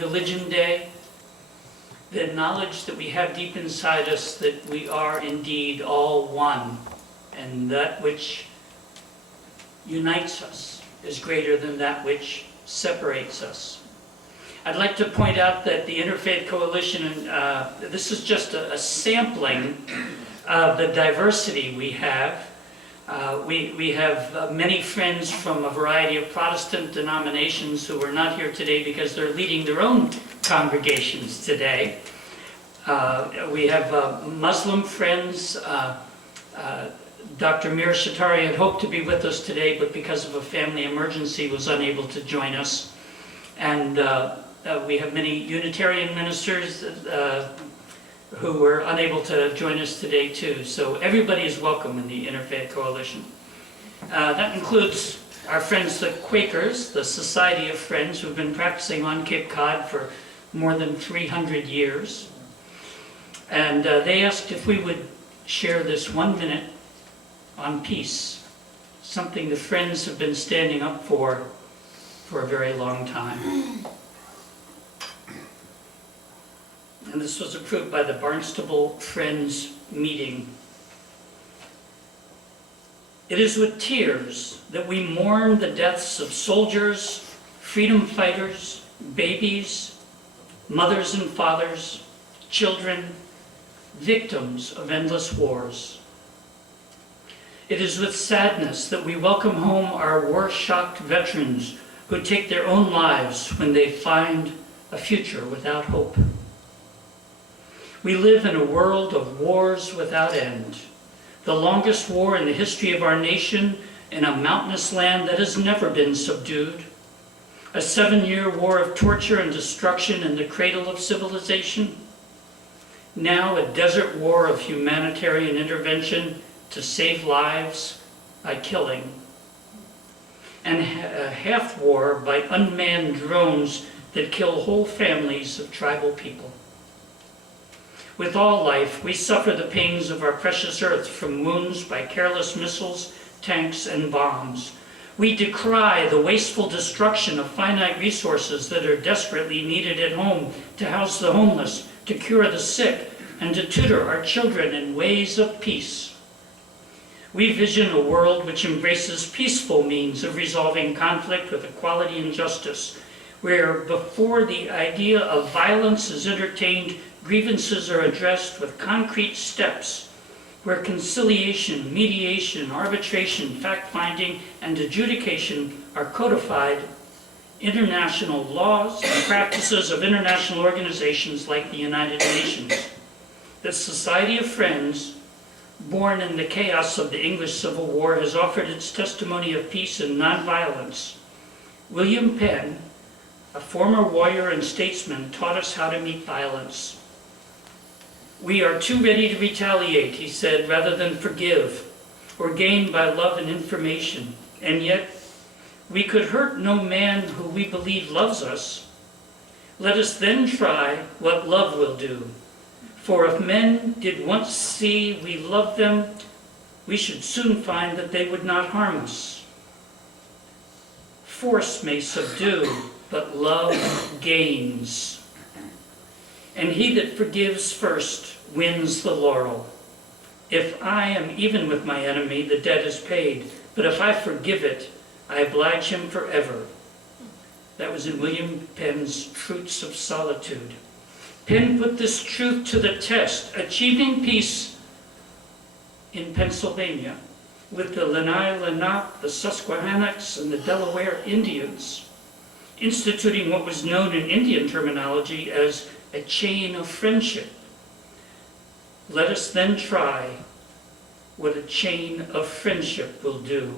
Religion Day, the knowledge that we have deep inside us that we are indeed all one, and that which unites us is greater than that which separates us. I'd like to point out that the Interfaith Coalition, this is just a sampling of the diversity we have. We have many friends from a variety of Protestant denominations who are not here today because they're leading their own congregations today. We have Muslim friends. Dr. Mir Shatari had hoped to be with us today, but because of a family emergency was unable to join us. And we have many Unitarian ministers who were unable to join us today too. So everybody is welcome in the Interfaith Coalition. That includes our friends the Quakers, the Society of Friends, who've been practicing on Cape Cod for more than 300 years. And they asked if we would share this 1 minute on peace, something the Friends have been standing up for a very long time. And this was approved by the Barnstable Friends meeting. It is with tears that we mourn the deaths of soldiers, freedom fighters, babies, mothers and fathers, children, victims of endless wars. It is with sadness that we welcome home our war-shocked veterans who take their own lives when they find a future without hope. We live in a world of wars without end, the longest war in the history of our nation in a mountainous land that has never been subdued, a 7-year war of torture and destruction in the cradle of civilization, now a desert war of humanitarian intervention to save lives by killing, and a half-war by unmanned drones that kill whole families of tribal people. With all life, we suffer the pains of our precious earth from wounds by careless missiles, tanks, and bombs. We decry the wasteful destruction of finite resources that are desperately needed at home to house the homeless, to cure the sick, and to tutor our children in ways of peace. We vision a world which embraces peaceful means of resolving conflict with equality and justice, where before the idea of violence is entertained, grievances are addressed with concrete steps, where conciliation, mediation, arbitration, fact-finding, and adjudication are codified international laws and practices of international organizations like the United Nations. The Society of Friends, born in the chaos of the English Civil War, has offered its testimony of peace and nonviolence. William Penn, a former warrior and statesman, taught us how to meet violence. We are too ready to retaliate, he said, rather than forgive or gain by love and information. And yet, we could hurt no man who we believe loves us. Let us then try what love will do. For if men did once see we love them, we should soon find that they would not harm us. Force may subdue, but love gains. And he that forgives first wins the laurel. If I am even with my enemy, the debt is paid. But if I forgive it, I oblige him forever. That was in William Penn's Truths of Solitude. Penn put this truth to the test, achieving peace in Pennsylvania with the Lenni Lenape, the Susquehannocks, and the Delaware Indians, instituting what was known in Indian terminology as a chain of friendship. Let us then try what a chain of friendship will do.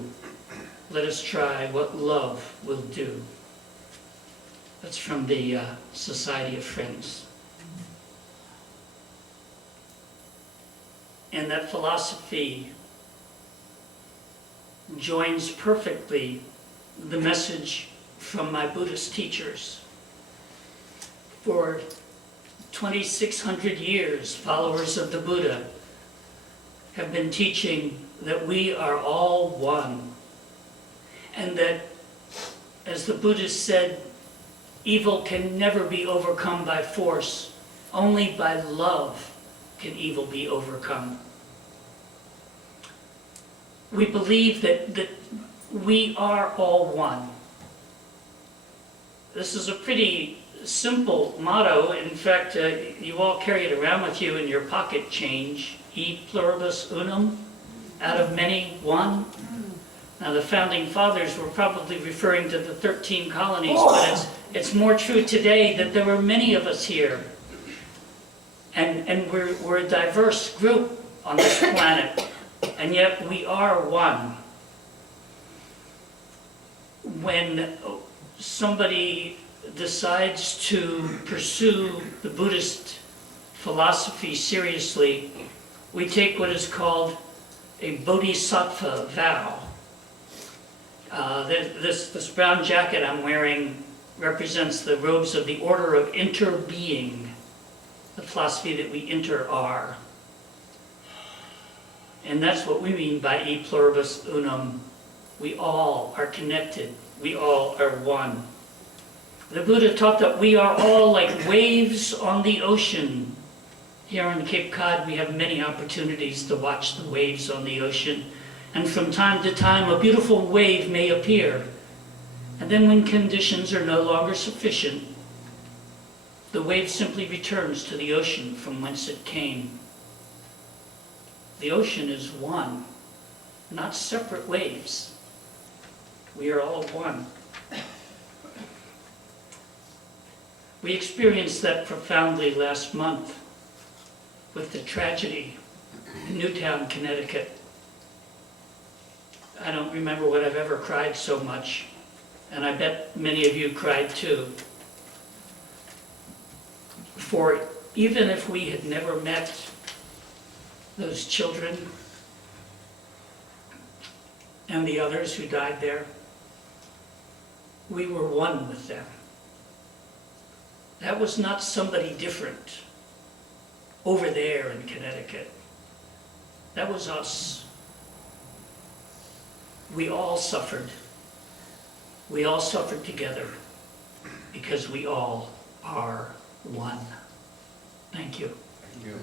Let us try what love will do. That's from the Society of Friends. And that philosophy joins perfectly the message from my Buddhist teachers. For 2,600 years, followers of the Buddha have been teaching that we are all one, and that, as the Buddhist said, Evil can never be overcome by force. Only by love can evil be overcome. We believe that we are all one. This is a pretty simple motto. In fact, you all carry it around with you in your pocket change. E pluribus unum, out of many, one. Now, the founding fathers were probably referring to the 13 colonies, but it's more true today that there were many of us here. And we're a diverse group on this planet, and yet we are one. When somebody decides to pursue the Buddhist philosophy seriously, we take what is called a bodhisattva vow. This brown jacket I'm wearing represents the robes of the order of interbeing, the philosophy that we inter are. And that's what we mean by e pluribus unum. We all are connected. We all are one. The Buddha taught that we are all like waves on the ocean. Here on Cape Cod, we have many opportunities to watch the waves on the ocean. And from time to time, a beautiful wave may appear. And then when conditions are no longer sufficient, the wave simply returns to the ocean from whence it came. The ocean is one, not separate waves. We are all one. We experienced that profoundly last month with the tragedy in Newtown, Connecticut. I don't remember when I've ever cried so much, and I bet many of you cried too. For even if we had never met those children and the others who died there, we were one with them. That was not somebody different over there in Connecticut. That was us. We all suffered. We all suffered together because we all are one. Thank you. Thank you.